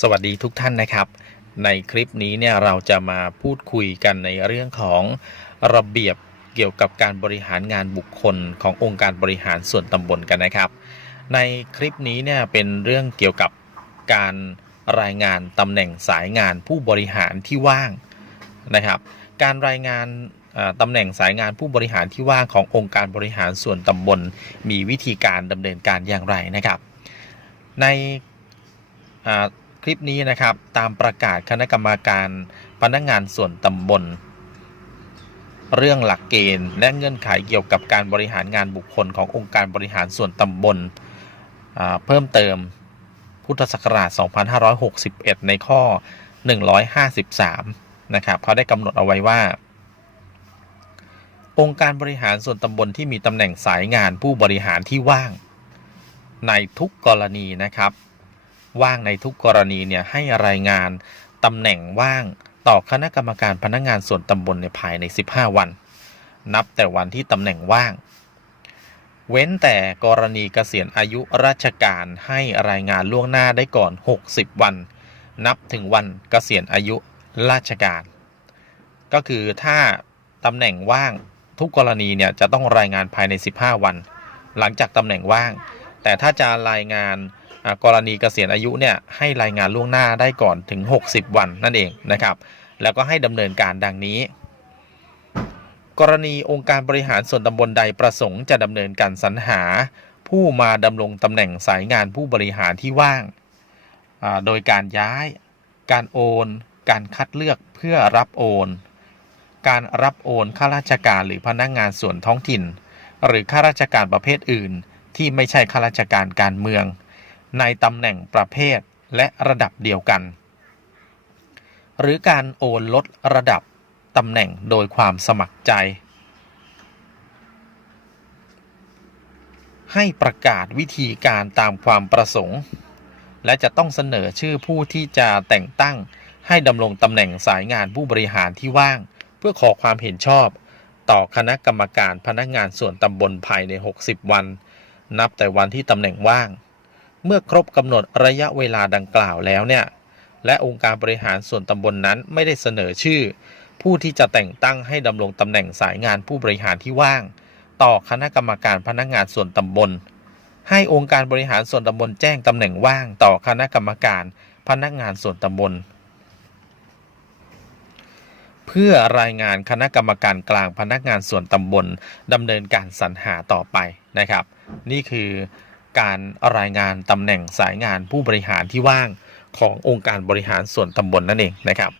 สวัสดีทุกท่านนะครับ ในคลิปนี้เนี่ยเราจะมาพูดคุยกันในเรื่องของระเบียบเกี่ยวกับการบริหารงานบุคคลขององค์การบริหารส่วนตำบลกันนะครับ ในคลิปนี้เนี่ยเป็นเรื่องเกี่ยวกับการรายงานตำแหน่งสายงานผู้บริหารที่ว่างนะครับ การรายงานตำแหน่งสายงานผู้บริหารที่ว่างขององค์การบริหารส่วนตำบล มีวิธีการดำเนินการอย่างไรนะครับ ในอ่า ลิปนี้นะครับ ตามประกาศคณะกรรมการพนักงานส่วนตำบล เรื่องหลักเกณฑ์และเงื่อนไขเกี่ยวกับการบริหารงานบุคคลขององค์การบริหารส่วนตำบลเพิ่มเติมพุทธศักราช 2561 ในข้อ 153 นะครับเขาได้กำหนดเอาไว้ว่า องค์การบริหารส่วนตำบลที่มีตำแหน่งสายงานผู้บริหารที่ว่าง ในทุกกรณีนะครับ ว่างในทุกกรณีเนี่ยให้รายงานตำแหน่งว่างต่อคณะกรรมการพนักงานส่วนตำบลในภายใน 15 วัน นับแต่วันที่ตำแหน่งว่าง เว้นแต่กรณีเกษียณอายุราชการให้รายงานล่วงหน้าได้ก่อน 60 วัน นับถึงวันเกษียณอายุราชการ ก็คือถ้าตำแหน่งว่างทุกกรณีเนี่ยจะต้องรายงานภายใน 15 วัน หลังจากตำแหน่งว่าง แต่ถ้าจะรายงาน กรณีเกษียณอายุเนี่ยให้รายงานล่วงหน้าได้ก่อนถึง 60 วันนั่นเองนะครับ แล้วก็ให้ดำเนินการดังนี้ กรณีองค์การบริหารส่วนตำบลใดประสงค์จะดำเนินการสรรหา ผู้มาดำรงตำแหน่งสายงานผู้บริหารที่ว่าง โดยการย้าย การโอน การคัดเลือกเพื่อรับโอน การรับโอนข้าราชการหรือพนักงานส่วนท้องถิ่น หรือข้าราชการประเภทอื่น ที่ไม่ใช่ข้าราชการการเมือง ในตำแหน่งประเภทและระดับเดียวกัน หรือการโอนลดระดับตำแหน่งโดยความสมัครใจ ให้ประกาศวิธีการตามความประสงค์ และจะต้องเสนอชื่อผู้ที่จะแต่งตั้งให้ดำรงตำแหน่งสายงานผู้บริหารที่ว่าง เพื่อขอความเห็นชอบต่อคณะกรรมการพนักงานส่วนตำบลภายใน 60 วัน นับแต่วันที่ตำแหน่งว่าง เมื่อครบกำหนดระยะเวลาดังกล่าวแล้วเนี่ย และองค์การบริหารส่วนตำบลนนั้นไม่ได้เสนอชื่อ ผู้ที่จะแต่งตั้งให้ดำรงตำแหน่งสายงานผู้บริหารที่ว่าง ต่อคณะกรรมการพนักงานส่วนตำบล ให้องค์การบริหารส่วนตำบลแจ้งตำแหน่งว่าง ต่อคณะกรรมการพนักงานส่วนตำบล เพื่อรายงานคณะกรรมการกลางพนักงานส่วนตำบลดำเนินการสรรหาต่อไปนะครับ นี่คือ การรายงานตำแหน่งสายงานผู้บริหารที่ว่างขององค์การบริหารส่วนตำบลนั่นเองนะครับ